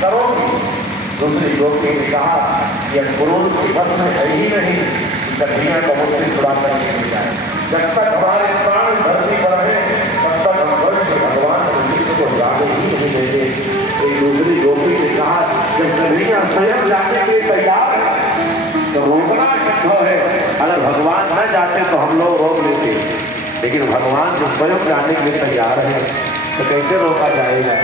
करोगी। दूसरी गोपी ने कहा कि क्रोध की बस में है ही नहीं, कन्हैया को मुझसे छुड़ा कर नहीं जाए। जब तक हमारे प्राण धरती पर है तब तक हम भगवान को जाने ही नहीं देंगे। एक दूसरी गोपी ने कहा जब कन्हैया स्वयं जाने के लिए तैयार है तो रोकना संभव है। अगर भगवान न जाते तो हम लोग रोक लेते, लेकिन भगवान जो स्वयं जाने के लिए तैयार है तो कैसे रोका जाएगा।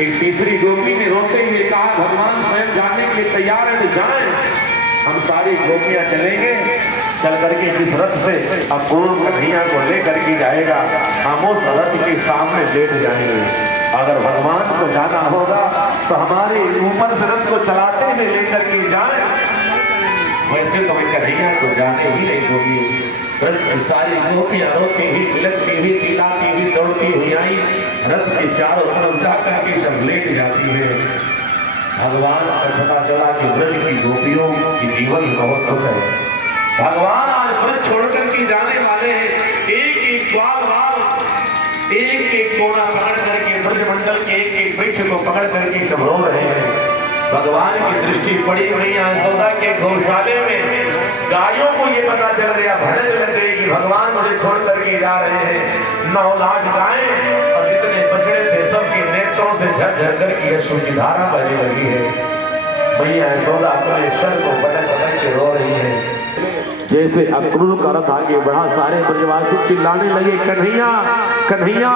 एक तीसरी गोपी ने रोते हुए कहा भगवान स्वयं जाने के लिए तैयार है तो जाएं, हम सारी गोपियां चलेंगे, चल करके जिस रथ से अपूर्ण कन्हैया को लेकर के जाएगा हम उस रथ के सामने लेट जाएंगे। अगर भगवान को जाना होगा तो हमारे ऊपर से रथ को चलाते हुए लेकर के जाए, वैसे तो मैं कन्हैया को जाने ही नहीं होगी। रथ की सारी गोपियां रोती हुई बिलखती हुई चिल्लाती हुई दौड़ती हुई आई, रथ के चारों तरफ जाकर के सब लेट जाती है। भगवान को पता चला कि ब्रज की गोपियों की जीवन बहुत दुख है। भगवान आज ब्रज छोड़कर के जाने वाले हैं। एक एक द्वार एक एक कोना पकड़ करके ब्रजमंडल के एक एक वृक्ष को पकड़ करके सब रो रहे हैं। भगवान की दृष्टि पड़ी हुई यशोदा के गौशाले में। गायों को ये पता चल गया, भजन लग गई कि भगवान मुझे छोड़ करके जा रहे हैं। 9 लाख गायें और जितने बछड़े थे सबके नेत्रों से झरझर करके अश्रु की धारा बहने लगी है। मैया यशोदा अपने सर को पटक पटक के रो रही है। जैसे अक्रूर का रथ आगे बढ़ा, सारे ब्रजवासी चिल्लाने लगे कन्हैया कन्हैया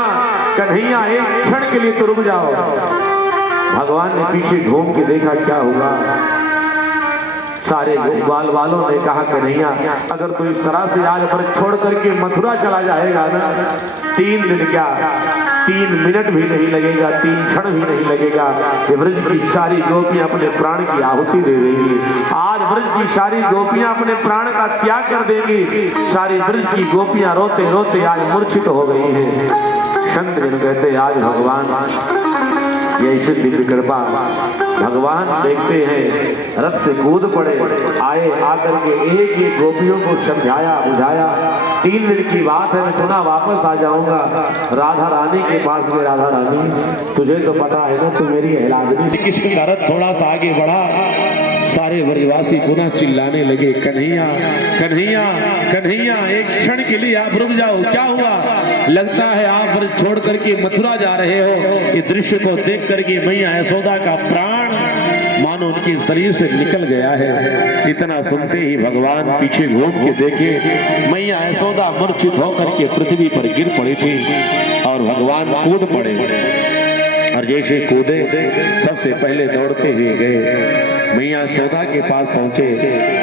कन्हैया, एक क्षण के लिए तो रुक जाओ। भगवान ने पीछे घूम के देखा क्या हुआ। सारे ग्वाल वालों ने कहा कन्हैया अगर तू इस तरह से आज ब्रज छोड़ करके मथुरा चला जाएगा ना, 3 दिन क्या 3 मिनट भी नहीं लगेगा, 3 क्षण भी नहीं लगेगा कि ब्रज की सारी गोपियां अपने प्राण की आहुति दे देंगी। आज ब्रज की सारी गोपियां अपने प्राण का त्याग कर देंगी। सारी ब्रज की गोपियां रोते रोते आज मूर्छित हो गई है। शंकर कहते आज भगवान ये ऐसी दिव्य कृपा। भगवान देखते हैं रथ से कूद पड़े, आए आकर के एक एक गोपियों को समझाया बुझाया। 3 दिन की बात है, मैं पुनः वापस आ जाऊंगा राधा रानी के पास में। राधा रानी तुझे तो पता है ना, तू मेरी हैलादनी। कृष्ण का रथ थोड़ा सा आगे बढ़ा, सारे ब्रजवासी पुनः चिल्लाने लगे कन्हैया कन्हैया कन्हैया, एक क्षण के लिए आप रुक जाओ। क्या हुआ? लगता है आप ब्रज छोड़ करके मथुरा जा रहे हो। ये दृश्य को देख करके मैया यशोदा का प्राण मानो उनके शरीर से निकल गया है। इतना सुनते ही भगवान पीछे घूम के देखे, मैया यशोदा मूर्छित होकर के पृथ्वी पर गिर पड़ी थी और भगवान कूद पड़े। और जैसे कूदे सबसे पहले दौड़ते हुए गए मैया यशोदा के पास पहुंचे।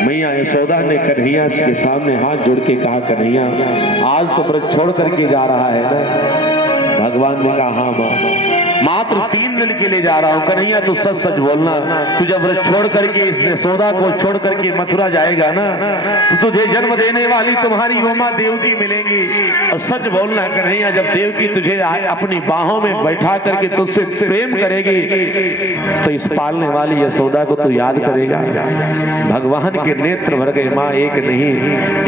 मैया यशोदा ने कन्हैया के सामने हाथ जोड़ के कहा कन्हैया आज तो ब्रज छोड़ करके जा रहा है ना। भगवान ने कहा हाँ मां, मात्र 3 दिन के लिए जा रहा हूँ। कन्हैया तू सच सच बोलना, तू जब ब्रज छोड़ करके इस यशोदा को छोड़ करके मथुरा जाएगा ना तो तुझे जन्म देने वाली तुम्हारी उमा देवकी मिलेंगी। और सच बोलना कन्हैया जब देवकी तुझे अपनी बाहों में बैठा करके तुझसे प्रेम करेगी तो इस पालने वाली यशोदा को तू याद करेगा। भगवान के नेत्र भर गए। माँ एक नहीं,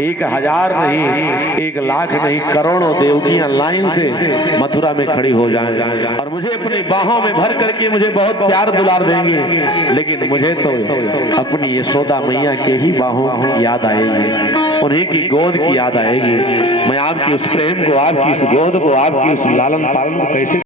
1000 नहीं, 1 लाख नहीं, करोड़ों देवकियां लाइन से मथुरा में खड़ी हो जाएं और मुझे अपनी बाहों में भर करके मुझे बहुत प्यार दुलार देंगे। लेकिन मुझे तो अपनी यशोदा मैया के ही बाहों याद आएगी, उन्हीं की गोद की याद आएगी। मैं आपकी उस प्रेम को, आपकी उस गोद को, आपकी उस लालन पालन को कैसे